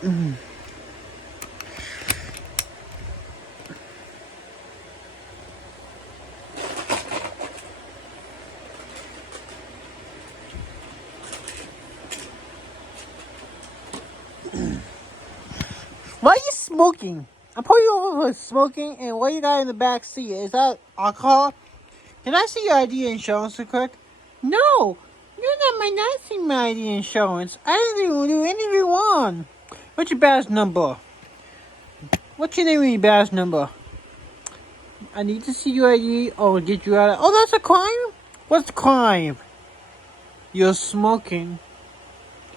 Why are you smoking? I pulled you over for smoking, and what you got in the back seat? Is that alcohol? Can I see your ID and insurance real quick? No! You're not my not see my ID and insurance. I didn't even do anything wrong. What's your badge number? What's your name and your badge number? I need to see your ID or get you out of... Oh, that's a crime? What's the crime? You're smoking.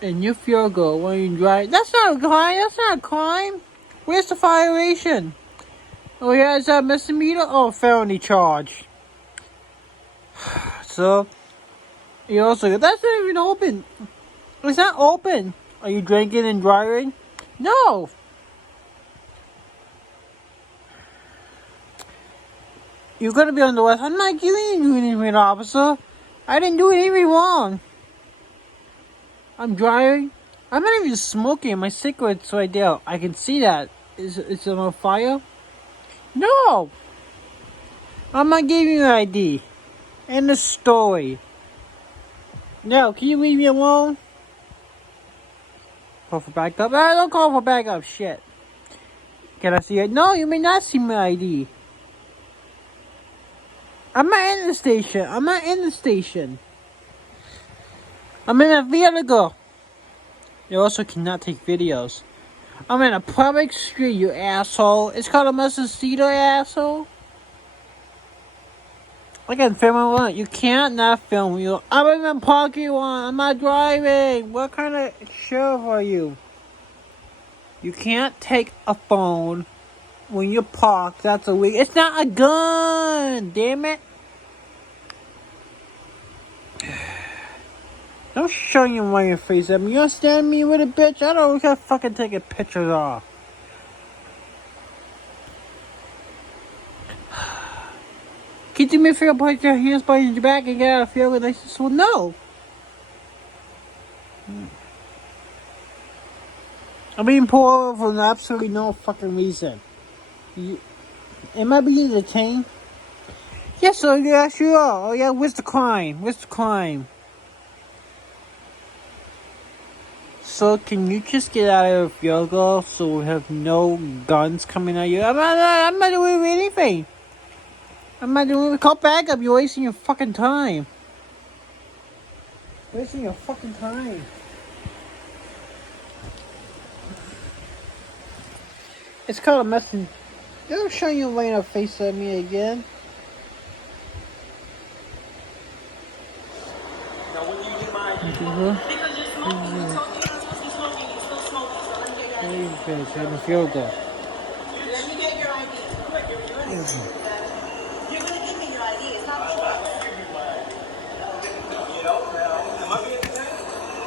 And you feel good when you drive. That's not a crime. That's not a crime. Where's the violation? Oh, yeah, is that misdemeanor or felony charge? So, you also... That's not even open. It's not open. Are you drinking and driving? No. You're gonna be on the west. I'm not giving you anything, officer. I didn't do anything wrong. I'm driving. I'm not even smoking. My cigarette's right there. I can see that. Is it on fire? No. I'm not giving you an ID. End the story. No, can you leave me alone? Call for backup. I don't call for backup. Shit. Can I see it? No, you may not see my ID. I'm not in the station. I'm not in the station. I'm in a vehicle. You also cannot take videos. I'm in a public street, you asshole. It's called a Mustacito, asshole. I can film it one. You can't not film you. I'm in a parking lot. I'm not driving. What kind of sheriff are you? You can't take a phone when you park. That's a weak. It's not a gun. Damn it. Don't show you my your face at me. You understand me with a bitch? I don't care fucking taking pictures off. Can you do me a favor, put your hands behind your back and get out of here with nice? Well, no. I'm being pulled over for absolutely no fucking reason. Am I being detained? Yes, sir. Yes, you are. Oh, yeah. Where's the crime? Where's the crime? So, can you just get out of yoga so we have no guns coming at you? I'm not doing anything. I'm not doing... Call backup. You're wasting your fucking time. Wasting your fucking time. It's called a message. Don't show you laying a face at me again. Now, when you get my ID, because you're smoking, you told me you're not supposed to be smoking, you're still smoking, so let me get your ID. Finish. I'm a field goal. Let me get your ID. Quick, you're going to give me your ID. It's not the choice. You know, am I being detained?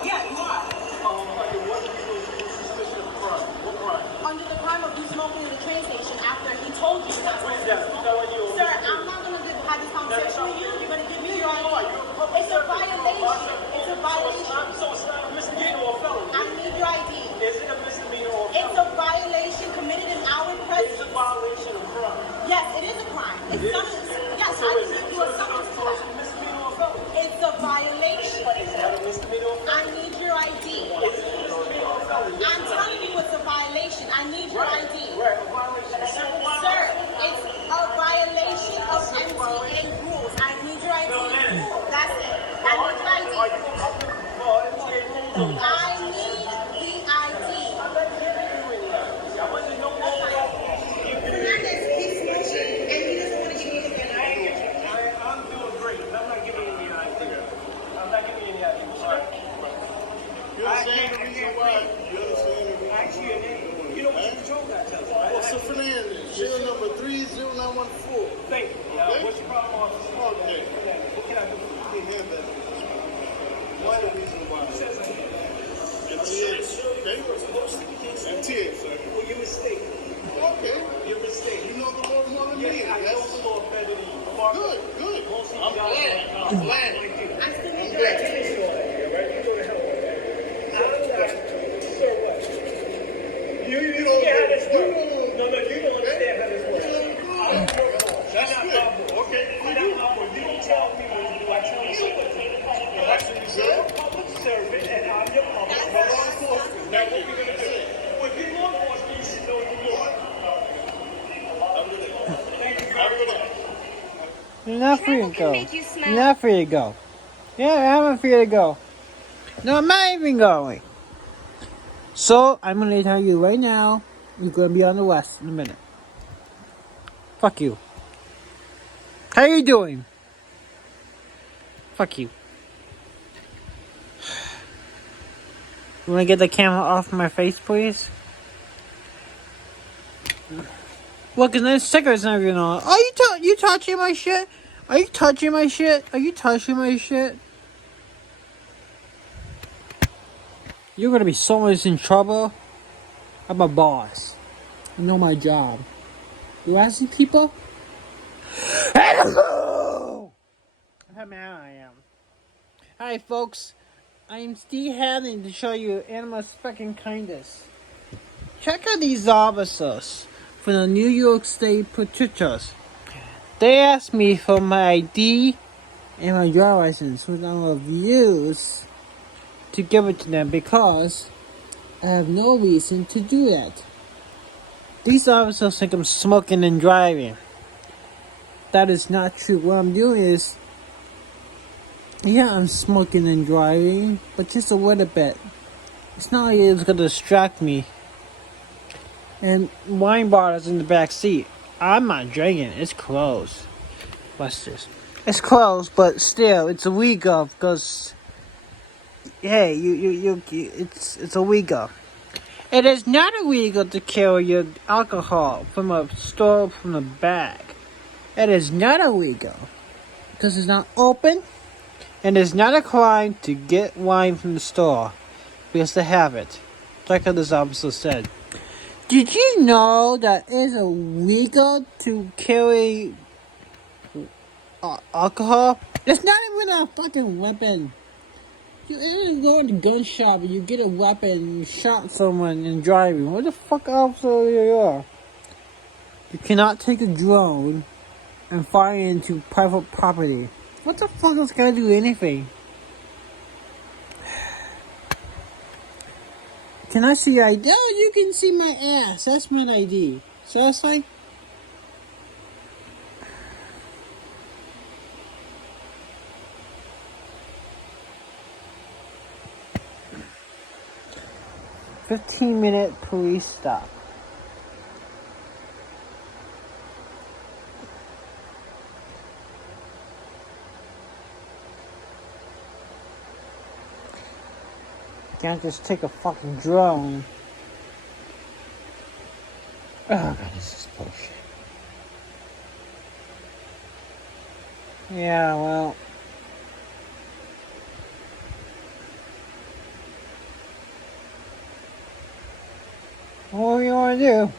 Yeah, you are. Under what suspicion of crime? What crime? Under the crime of you smoking in the train station after he told you you're not supposed to be smoking. Sir, I'm not going to have this conversation with you. You're going to give me your ID. It's a violation. It's a violation. So it's not a misdemeanor or a felony? I need your ID. Is it a misdemeanor or a felony? It's a violation committed in our presence. It's a violation of crime. Yes, it is a crime. It's summons. Yes, I can give you a summons for that. Misdemeanor or felony? It's a violation. Is that a misdemeanor or felony? I need your ID. Is it a misdemeanor or felony? I'm telling you it's a violation. I need your ID. Right, a violation. Sir, it's a violation of MTA rules. I need your ID. That's it. I need your ID. I need the ID. Fernandez, he's smoking and he doesn't want to give you his ID. I'm doing great. I'm not giving you any ID. I'm not giving you any ID. Sorry. You understand the reason why? You understand the reason why? Actually, your name. You know what you control that test, right? Well, so Fernandez, serial number 30914. Thank you. What's your problem, officer? Okay. What can I do? You can have that. What's the reason why? It says right here. MTA. Okay. MTA, sir. Well, your mistake. Okay. Your mistake. You know the law more than me. I know the law better than you. Good, good. I'm glad. I'm glad. I still need your ID. You go to hell. Sir, what? You're not free Travel to can go. make you smile. You're not free to go. Yeah, I'm free to go. No, I'm not even going. So, I'm gonna tell you right now, you're gonna be on the west in a minute. Fuck you. How you doing? Fuck you. You wanna get the camera off my face, please? Look, and this sticker's not even on. Are you touching my shit? Are you touching my shit? Are you touching my shit? You're gonna be so much in trouble. I'm a boss. I know my job. You asking people? Hello! How mad I am. Hi, folks. I'm Steve Hannon to show you animals fucking kindness. Check out these officers from the New York State Patriots. They asked me for my ID and my driver's license, which I'm gonna use to give it to them because I have no reason to do that. These officers think I'm smoking and driving. That is not true. What I'm doing is, yeah, I'm smoking and driving, but just a little bit. It's not like it's gonna distract me. And wine bottles in the back seat. I'm not drinking. It's closed. What's this? It's closed, but still, it's illegal because, hey, it's illegal. It is not illegal to carry your alcohol from a store from a bag. It is not illegal because it's not open, and it's not a crime to get wine from the store because they have it. Like how this officer said. Did you know that it is illegal to carry alcohol? It's not even a fucking weapon. You ever go to the gun shop and you get a weapon and you shot someone and driving? What the fuck officer you are? You cannot take a drone and fire into private property. What the fuck is gonna do anything? Can I see your ID? Oh, you can see my ass. That's my ID. Seriously? "15-minute police stop." Can't just take a fucking drone. Oh god, this is bullshit. Yeah, well. What do you want to do?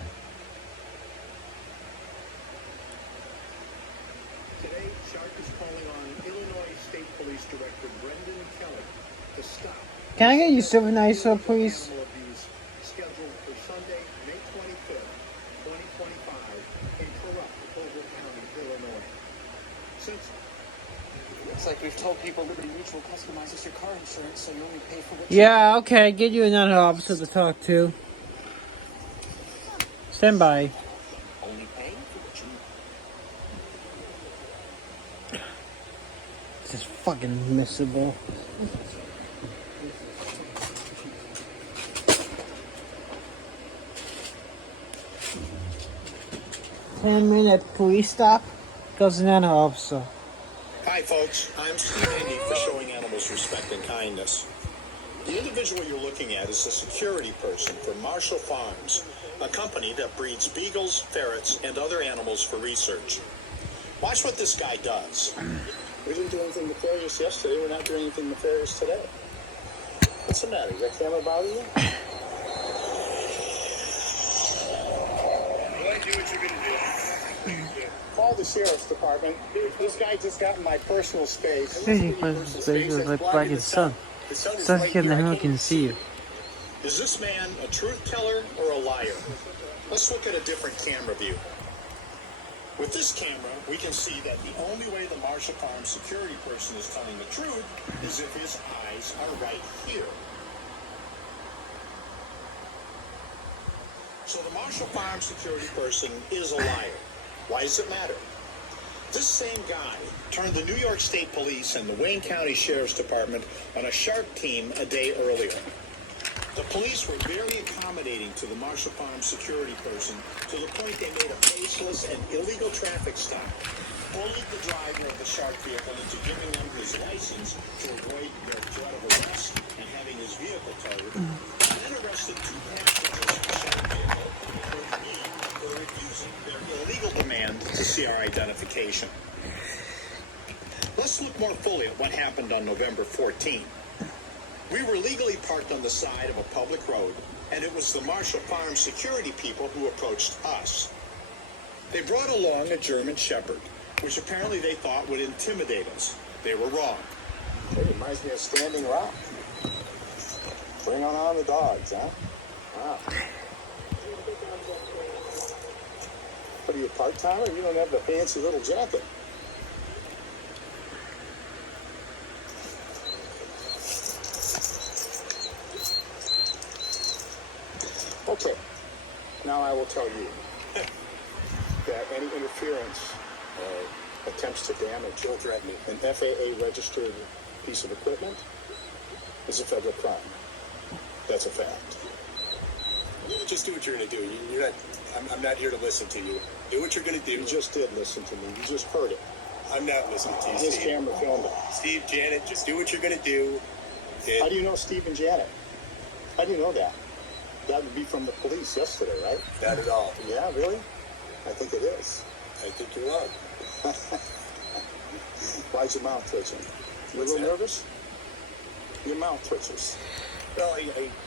Today, Shark is calling on Illinois State Police Director Brendan Kelly to stop. Can I get you super nice, so please? Animal abuse scheduled for Sunday, May 25th, 2025, in corrupt Ogle County, Illinois. Since It's like we've told people Liberty Mutual customizes your car insurance, so you only pay for what Yeah, okay, get you another officer to talk to. Stand by. you only pay for what you. This is fucking miserable. "10-minute police stop." Goes another officer. Hi, folks. I'm Steve Haney for Showing Animals Respect and Kindness. The individual you're looking at is a security person for Marshall Farms, a company that breeds beagles, ferrets, and other animals for research. Watch what this guy does. We didn't do anything nefarious yesterday. We're not doing anything nefarious today. What's the matter? Is that camera bother you? Do what you're going to do. Call the sheriff's department. This guy just got in my personal space. Like black and sun. Stuff here in the hell can see you. Is this man a truth teller or a liar? Let's look at a different camera view. With this camera, we can see that the only way the Marshall Farms security person is telling the truth is if his eyes are right here. So the Marshall Farms security person is a liar. Why does it matter? This same guy turned the New York State Police and the Wayne County Sheriff's Department on a shark team a day earlier. The police were very accommodating to the Marshall Farms security person to the point they made a faceless and illegal traffic stop, bullied the driver of the shark vehicle into giving them his license to avoid their threat of arrest and having his vehicle towed, and then arrested two passengers of the shark vehicle for refusing their illegal demand to see our identification. Let's look more fully at what happened on November 14. We were legally parked on the side of a public road, and it was the Marshall Farms security people who approached us. They brought along a German Shepherd, which apparently they thought would intimidate us. They were wrong. It reminds me of Standing Rock. Bring on the dogs, huh? Wow. What are you, part-timer? You don't have the fancy little jacket. Okay, now I will tell you that any interference attempts to damage or threaten an FAA-registered piece of equipment is a federal crime. That's a fact. Just do what you're going to do. You're not. I'm not here to listen to you. Do what you're going to do. You just did listen to me. You just heard it. I'm not listening to you, This Steve. camera filmed it. Steve, Janet, just do what you're going to do. How do you know Steve and Janet? How do you know that? That would be from the police yesterday, right? Not at all. Yeah, really? I think it is. I think you're wrong. Why's your mouth twitching? You a What's little that? nervous? Your mouth twitches. Well,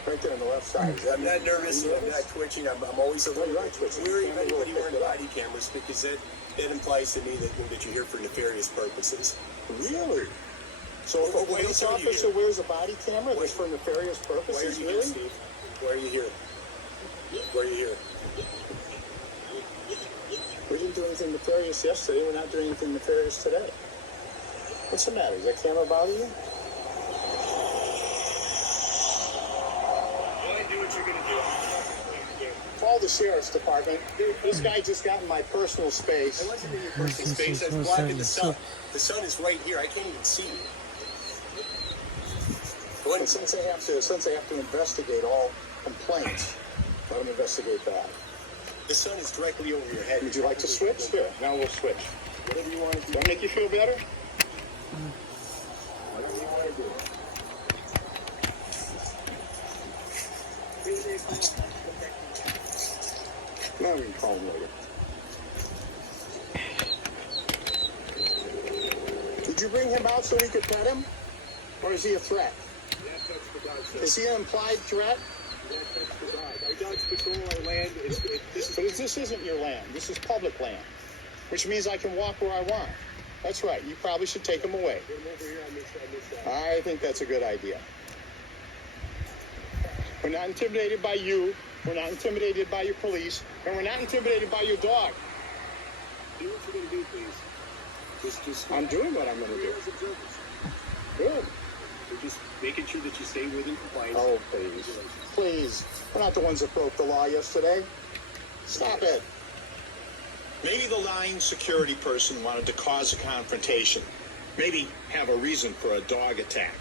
Right there on the left side. Is that I'm not nervous. You I'm not twitching. I'm always a No, little you're not twitching. leery You of can't anybody really wearing pick it up. body cameras because that implies to me that you're here for nefarious purposes. Really? So if a Well, why police are you officer here? wears a body camera that's for nefarious Why are purposes, you here, really? Steve? Why are you here? Why are you here? We didn't do anything nefarious yesterday. We're not doing anything nefarious today. What's the matter? Is that camera bothering you? Do what you're going to do. Call the sheriff's department. This guy just got in my personal space. I wasn't in your personal space. I was blocking the sun. The sun is right here. I can't even see you. Go ahead. And since they have to investigate all complaints, let them investigate that. The sun is directly over your head. Would you like to switch? Here, now we'll switch. Whatever you want to do. That make you feel better? Whatever you want to do. Now we can call him later. Did you bring him out so we could pet him? Or is he a threat? Is he an implied threat? Our dogs patrol our land. This isn't your land. This is public land, which means I can walk where I want. That's right. You probably should take him away. I think that's a good idea. We're not intimidated by you. We're not intimidated by your police. And we're not intimidated by your dog. Do what you're going to do, please. Just I'm doing what I'm going to do. as observers. Good. We're just making sure that you stay within compliance. Oh, please. Please. We're not the ones that broke the law yesterday. Stop it. Maybe the lying security person wanted to cause a confrontation. Maybe have a reason for a dog attack.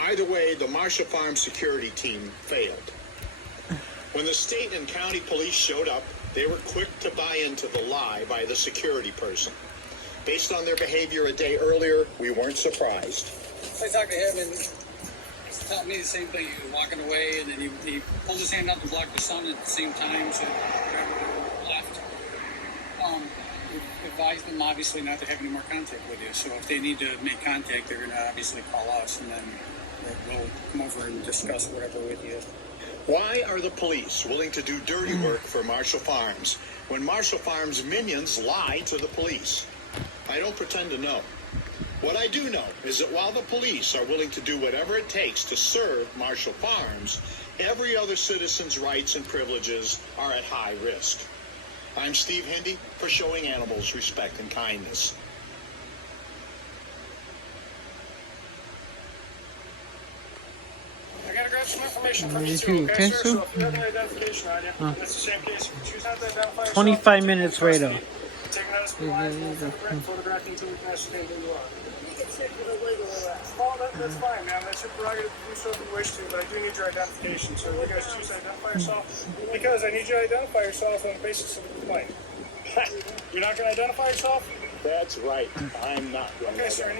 Either way, the Marshall Farms security team failed. When the state and county police showed up, they were quick to buy into the lie by the security person. Based on their behavior a day earlier, we weren't surprised. I talked to him and he told me the same thing. He was walking away and then he pulled his hand up to block the sun at the same time, so the driver left. We advised them obviously not to have any more contact with you. So if they need to make contact, they're going to obviously call us and then we'll come over and discuss whatever with you. Why are the police willing to do dirty work for Marshall Farms when Marshall Farms minions lie to the police? I don't pretend to know. What I do know is that while the police are willing to do whatever it takes to serve Marshall Farms, every other citizen's rights and privileges are at high risk. I'm Steve Hindy for Showing Animals Respect and Kindness. I gotta grab some information from Did you you too, okay, think sir? so? So if you have an identification on you, that's the same case. Choose not to identify yourself. 25 minutes right up. Taking out a supervised photographing until we can ascertain who you are. You can sit for the legal arrest. Oh, that's fine, ma'am. That's your prerogative to do so if you wish to, but I do need your identification. So you guys choose to identify yourself? Because I need you to identify yourself on the basis of the complaint. You're not going to identify yourself? That's right. I'm not going Okay, sir.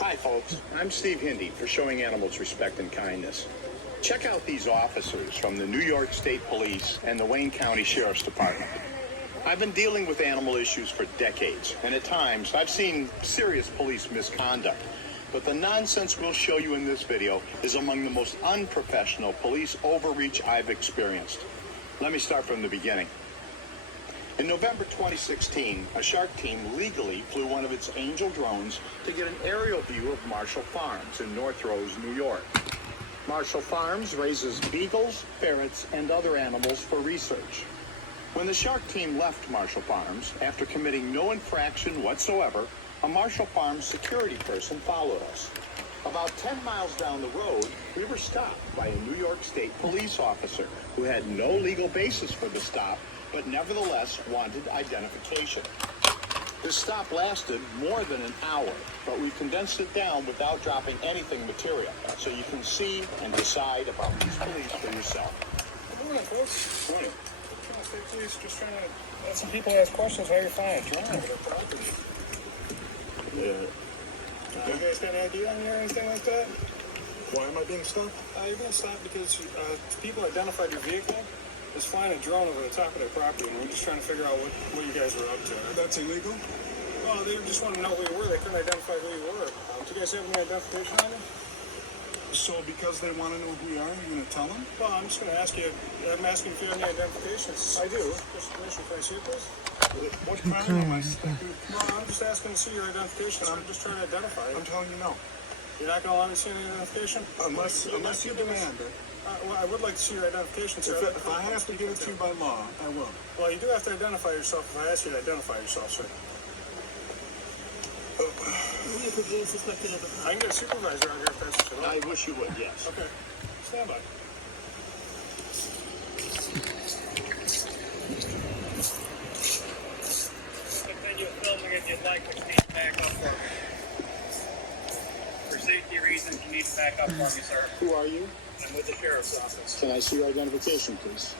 Hi, folks. I'm Steve Hindy for Showing Animals Respect and Kindness. Check out these officers from the New York State Police and the Wayne County Sheriff's Department. I've been dealing with animal issues for decades, and at times I've seen serious police misconduct. But the nonsense we'll show you in this video is among the most unprofessional police overreach I've experienced. Let me start from the beginning. In November 2016, a shark team legally flew one of its Angel drones to get an aerial view of Marshall Farms in North Rose, New York. Marshall Farms raises beagles, ferrets, and other animals for research. When the shark team left Marshall Farms, after committing no infraction whatsoever, a Marshall Farms security person followed us. About 10 miles down the road, we were stopped by a New York State police officer who had no legal basis for the stop, but nevertheless wanted identification. This stop lasted more than an hour, but we condensed it down without dropping anything material, so you can see and decide about these police for yourself. Good morning, folks. Good morning. State Police just trying to let some people ask questions while you're flying a drone over their property. Yeah. You guys got any idea on here or anything like that? Why am I being stopped? You're being stopped because people identified your vehicle as flying a drone over the top of their property, and we're just trying to figure out what you guys were up to. That's illegal? Well, they just want to know who you were. They couldn't identify who you were. Do you guys have any identification on you? So because they want to know who we are, you're going to tell them? Well, I'm just going to ask you. I'm asking if you have any identifications. I do. Just permission. Can I see it, please? What crime am I? Well, I'm just asking to see your identification. I'm just trying to identify you. I'm telling you no. You're not going to allow me to see any identification? Unless you demand it. Well, I would like to see your identification, sir. If I have to give it to you by law, I will. Well, you do have to identify yourself if I ask you to identify yourself, sir. I can get a supervisor out here if that's what you I want. wish you would, yes. Okay. Stand by. Continue filming if you'd like, but you need to back up for me. For safety reasons, you need to back up for me, sir. Who are you? I'm with the sheriff's office. Can I see your identification, please?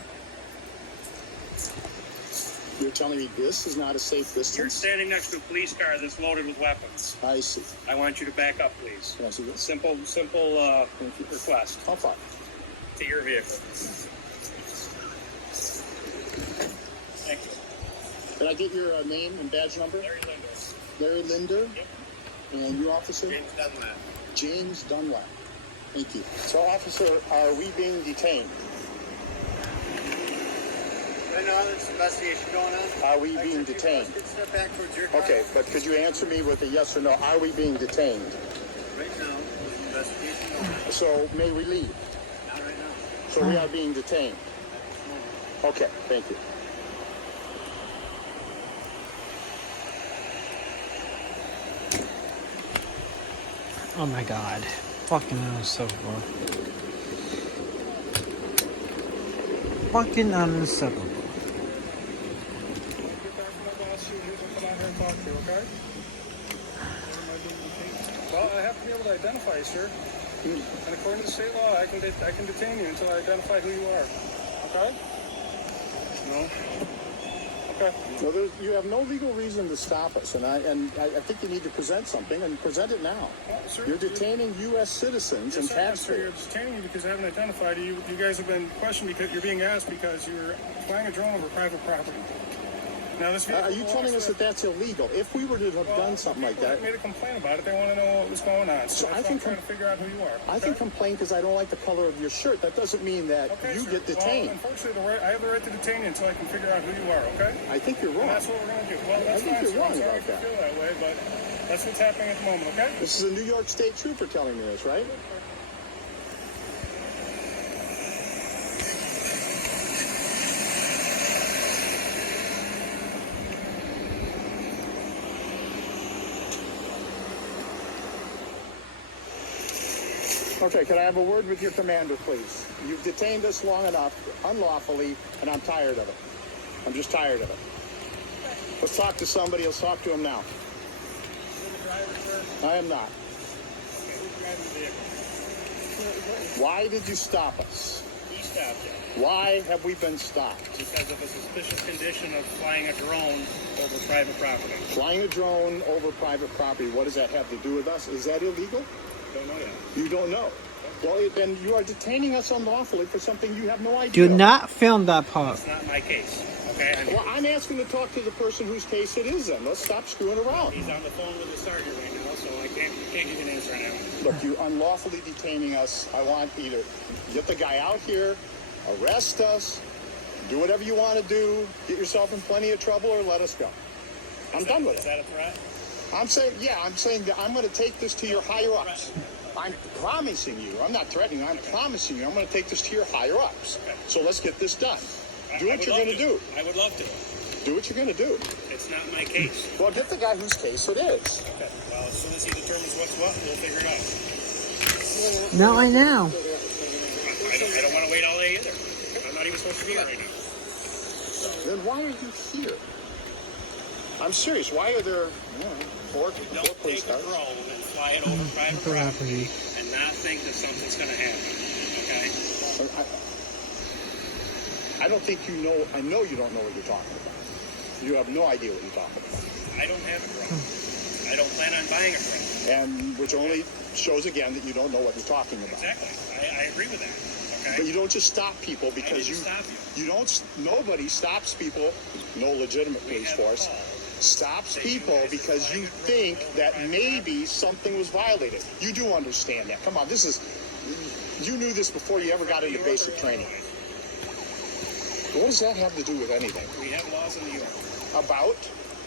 You're telling me this is not a safe You're distance? standing next to a police car that's loaded with weapons. I see. I want you to back up, please. Can I see this? Simple request. How far? To your vehicle. Thank you. Can I get your name and badge number? Larry Linder. Larry Linder. Yep. And you, officer? James Dunlap. James Dunlap. Thank you. So, officer, are we being detained? Right now, there's an investigation going on. Are we being detained? Step back towards your car. Okay, but could you answer me with a yes or no? Are we being detained? Right now, there's an investigation going on. So, may we leave? Not right now. So we are being detained. Okay, thank you. Oh my god. Fucking unacceptable. Fucking unacceptable. Well, I have to be able to identify you, sir. And according to state law, I can detain you until I identify who you are. Okay? No. Okay. Well, you have no legal reason to stop us, and I think you need to present something, and present it now. Well, sir, You're detaining U.S. citizens and Yes, sir, sir, you're taxpayers. detaining you because I haven't identified you. You guys have been questioned because you're being asked because you're flying a drone over private property. Now, this Are you telling us that that's illegal? If we were to have done something like that, made a complaint about it. They want to know what was going on. So that's I why can I'm trying to figure out who you are. I can complain because I don't like the color of your shirt. That doesn't mean that Okay, you sir. get detained. Well, unfortunately, I have the right to detain you until I can figure out who you are. Okay? I think you're And wrong. that's what we're going to do. Well, that's think fine, you're sir. wrong I'm sorry about if you that. feel that way, but that's what's happening at the moment. Okay? This is a New York State trooper telling me this, right? Okay, can I have a word with your commander, please? You've detained us long enough, unlawfully, and I'm tired of it. I'm just tired of it. Let's talk to somebody. Let's talk to him now. You're the driver, sir? I am not. Okay, who's driving the vehicle? Why did you stop us? He stopped it Why have we been stopped? because of a suspicious condition of flying a drone over private property. Flying a drone over private property, what does that have to do with us? Is that illegal? Don't know yet. You don't know. Well, then you are detaining us unlawfully for something you have no idea. Do not film that part. It's not my case. Okay? Well, I'm asking to talk to the person whose case it is then. Let's stop screwing around. He's on the phone with the sergeant right now, so I can't give you an answer on that one. Look, you're unlawfully detaining us. I want either get the guy out here, arrest us, do whatever you want to do, get yourself in plenty of trouble, or let us go. I'm done with Is it. that a threat? I'm saying that I'm going to take this to your higher ups. I'm promising you. I'm not threatening you. I'm promising you. I'm going to take this to your higher ups. So let's get this done. Do what you're going to do. I would love to. Do what you're going to do. It's not my case. Well, get the guy whose case it is. Okay. Well, as soon as he determines what's what, we'll figure it out. Not right now. I don't want to wait all day either. I'm not even supposed to be here right now. Then why are you here? I'm serious. Why are there four Don't police take a cars? drone and fly it over private property and not think that something's going to happen. Okay? I don't think you know. I know you don't know what you're talking about. You have no idea what you're talking about. I don't have a drone. I don't plan on buying a drone. And which only shows again that you don't know what you're talking about. Exactly. I agree with that. But Okay? you don't just stop people because didn't stop you. don't. Nobody stops people. No legitimate We police have a force call. stops people because you think that maybe something was violated. You do understand that. Come on, this is. You knew this before you ever got into basic training. What does that have to do with anything? We have laws in New York. About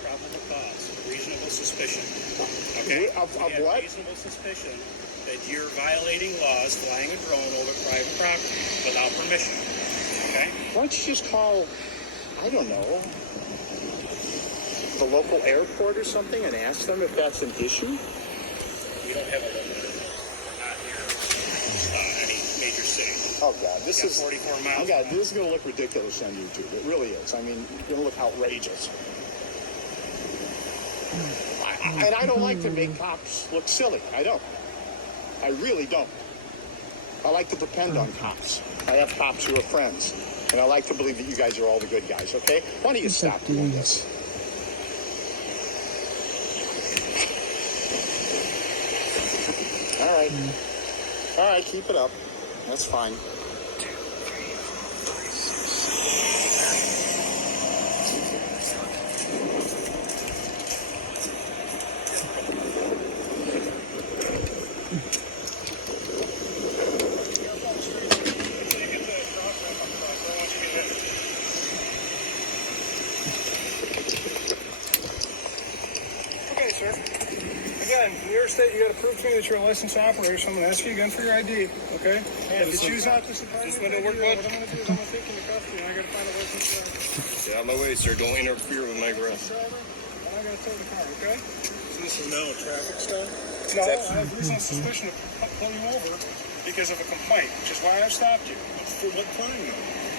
Probable cause, reasonable suspicion. Okay? Of We have what? reasonable suspicion that you're violating laws flying a drone over private property without permission. Okay? why don't you just call? I don't know. The local airport or something and ask them if that's an issue? We don't have a limit. We're not near any major city. Oh God, this We is. got 44 miles. Oh God, this is going to look ridiculous on YouTube. It really is. I mean, it's going to look outrageous. And I don't like to make cops look silly. I don't. I really don't. I like to depend on cops. I have cops who are friends. And I like to believe that you guys are all the good guys, okay? Why don't you stop doing this? All right. All right, keep it up. That's fine. Okay, sir. Again, New York State, you got to prove to me that you're a licensed operator, so I'm going to ask you again for your ID, okay? If you choose not to supply This me window with work, ID, bud? what I'm going to do is I'm going to take you into custody, and I got to find a licensed driver. Get out of my way, sir. Don't interfere with my arrest. And I got to tow the car, okay? So this is now a traffic stop? No, I have reasonable suspicion to pull you over because of a complaint, which is why I've stopped you. For what crime?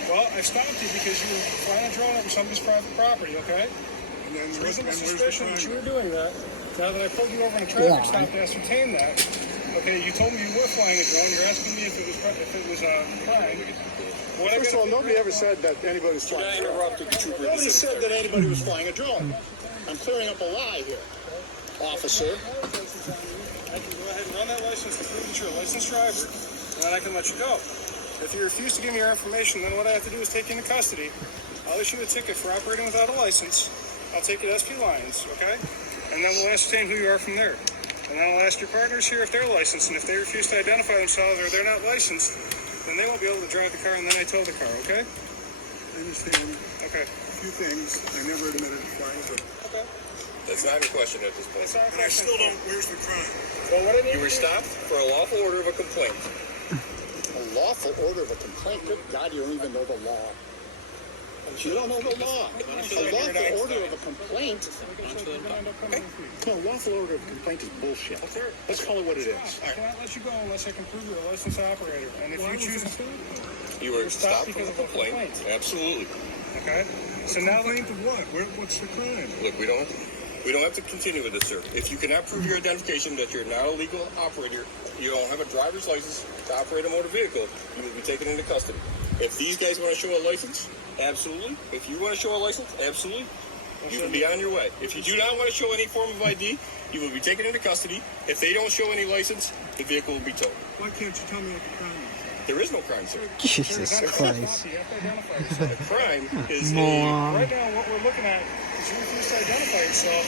Well, I stopped you because you were flying a drone over somebody's private property, okay? And then It's reasonable where's the suspicion that you were doing that. Now that I pulled you over in a traffic stop to ascertain that, okay, you told me you were flying a drone. You're asking me if it was a crime. What I First of all, gotta nobody figure ever said that anybody was flying a drone. interrupted the trooper. Nobody said that anybody was flying a drone. I'm clearing up a lie here, officer. I can go ahead and run that license to prove that you're a licensed driver, and then I can let you go. If you refuse to give me your information, then what I have to do is take you into custody. I'll issue a ticket for operating without a license. I'll take you to SP Lines, okay? And then we'll ascertain who you are from there. And then I'll ask your partners here if they're licensed, and if they refuse to identify themselves or they're not licensed, then they won't be able to drive the car, and then I tow the car, okay? I understand Okay. a few things. I never admitted to flying, but Okay. that's not a question at this point. It's not a But I question. still don't. Where's the crime? Well, what I need You were to do- stopped for a lawful order of a complaint. A lawful order of a complaint? Good God, you don't even know the law. You don't know the law. A lawful order of a complaint? No, lawful order of a complaint is bullshit. Let's call it what it is. I can't let you go unless I can prove you're a licensed operator. And if you choose You were You're stopped stopped for because a of a complaint. complaint. Absolutely. okay? So now, to what? What's the crime? Look, we don't have to continue with this, sir. If you cannot prove your identification that you're not a legal operator, you don't have a driver's license to operate a motor vehicle, you will be taken into custody. If these guys want to show a license, absolutely. If you want to show a license, absolutely. You will be on your way. If you do not want to show any form of ID, you will be taken into custody. If they don't show any license, the vehicle will be towed. Why can't you tell me what the crime is? There is no crime, sir. Jesus Christ. You have to identify yourself. The crime is Right now, what we're looking at is you refuse to identify yourself.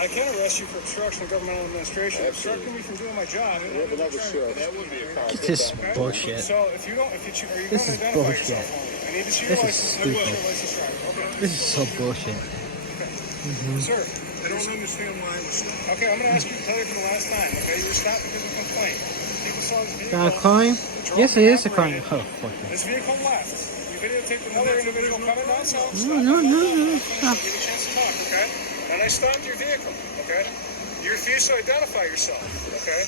I can arrest you for obstruction of governmental administration. Obstructing me from doing my job. We have another sheriff. that would be a crime. This is bullshit. So if you don't, are you going This to is identify bullshit. yourself for me? I need to see This your is license. stupid. Your license driver. Okay. This is so bullshit. Sir, I don't understand why I was stopped. Okay, I'm going to ask you to tell you for the last time. Okay, you were stopped because of a complaint. People saw this vehicle. Not a crime? Yes, it is a crime. Oh, fuck it. This vehicle left. You videotaped another individual coming down south. No. Give you a chance to talk, okay? And I stopped your vehicle, okay? You refuse to identify yourself, okay?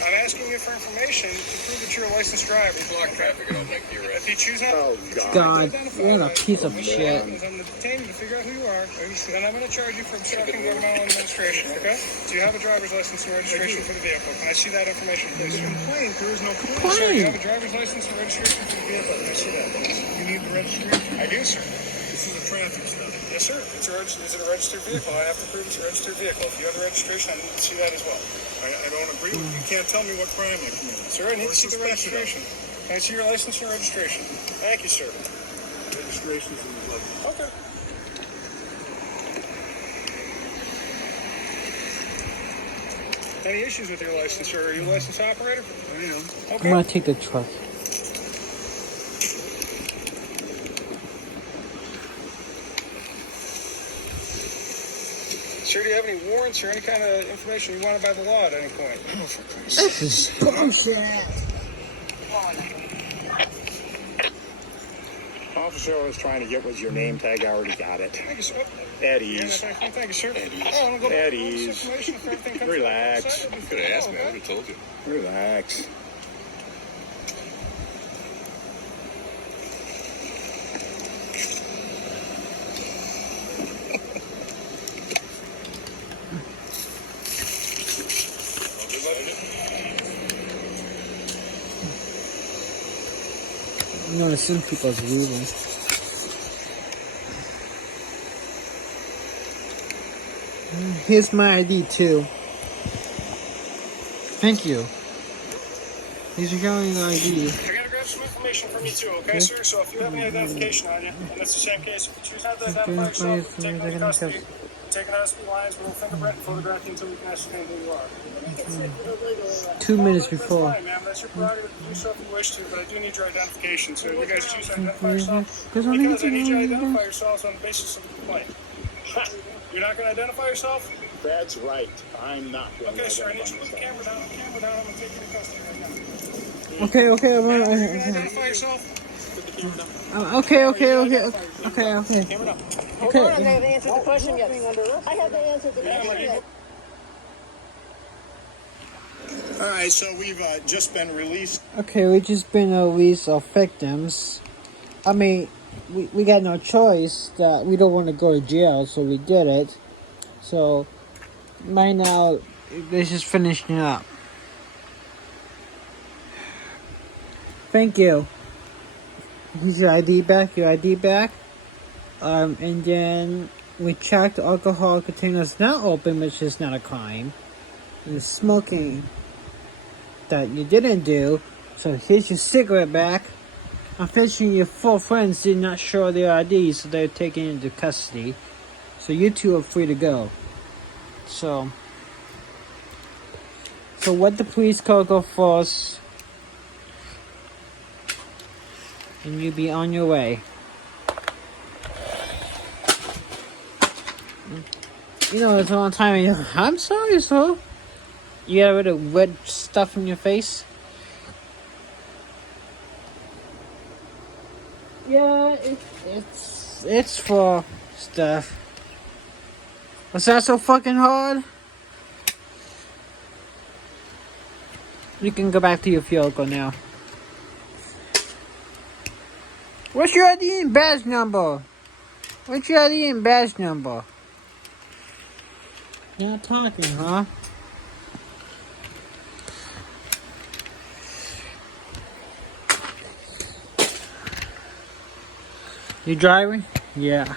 I'm asking you for information to prove that you're a licensed driver. Block traffic and I'll make the arrest. If you choose not Oh, to God, identify, what a piece of what shit. happens, I'm going to detain you to figure out who you are, and I'm going to charge you for obstructing governmental administration, okay? Do you have a driver's license and registration for the vehicle? Can I see that information, please? Complaint. There is no Sir, do you have a driver's license and registration for the vehicle? Can I see that, please? You need the registration. I do, sir. This is a traffic stop. Yes, sir. Is it a registered vehicle? I have to prove it's a registered vehicle. If you have the registration, I need to see that as well. I don't agree with you. You can't tell me what crime I committed. Sir, I need Or to see the suspected of. registration. Can I see your license and registration? Thank you, sir. Registration's in the luggage. Okay. Any issues with your license, sir? Are you a licensed operator? I am. I'm Okay. gonna take the truck. Sir, do you have any warrants or any kind of information you wanted by the law at any point? This is bullshit. Officer, I was trying to get was your name tag. I already got it. Thank you, sir. Eddie's. Thank you, sir. Eddie's. Oh, I'm gonna go back to Eddie's. this information if everything comes Relax. back on the site. You could have asked me. I would have told you. Relax. You know, some people's leaving. Here's my ID too. Thank you. These are showing the ID. I gotta grab some information from you too, okay, sir? So if you have any identification on you, and it's the same case, if you choose not to identify yourself, take it into custody, take it out of speed lines, we'll fingerprint and photograph you until we can ascertain who you are. 2 minutes That's before. fine, ma'am. That's your prerogative to do so if you wish to, but I do need your identification. So if you guys choose to identify yourself, because I need you to identify yourselves on the basis of the complaint. You're not going to identify yourself? That's right. I'm not going Okay, to sir, I need identify you to put the myself. camera down. I'm going to take you to custody right now. Okay. You're going to identify yourself? Okay. Camera down. Okay. Hold on, I haven't answered the question yet. I haven't answered the question yet. All right, so we've just been released. Okay, we just been released of victims. I mean, we got no choice that we don't want to go to jail, so we did it. So, right now, this is finishing up. Thank you. Here's your ID back, and then we checked alcohol containers not open, which is not a crime. And smoking that you didn't do. So here's your cigarette back. Unfortunately, your 4 friends did not show their ID, so they're taken into custody. So you two are free to go. So what the police call go first, and you be on your way. You know, it's a long time. I'm sorry, sir. You got rid of red stuff in your face? Yeah, it's for stuff. Was that so fucking hard? You can go back to your vehicle now. What's your ID and badge number? What's your ID and badge number? You're not talking, huh? You driving? Yeah.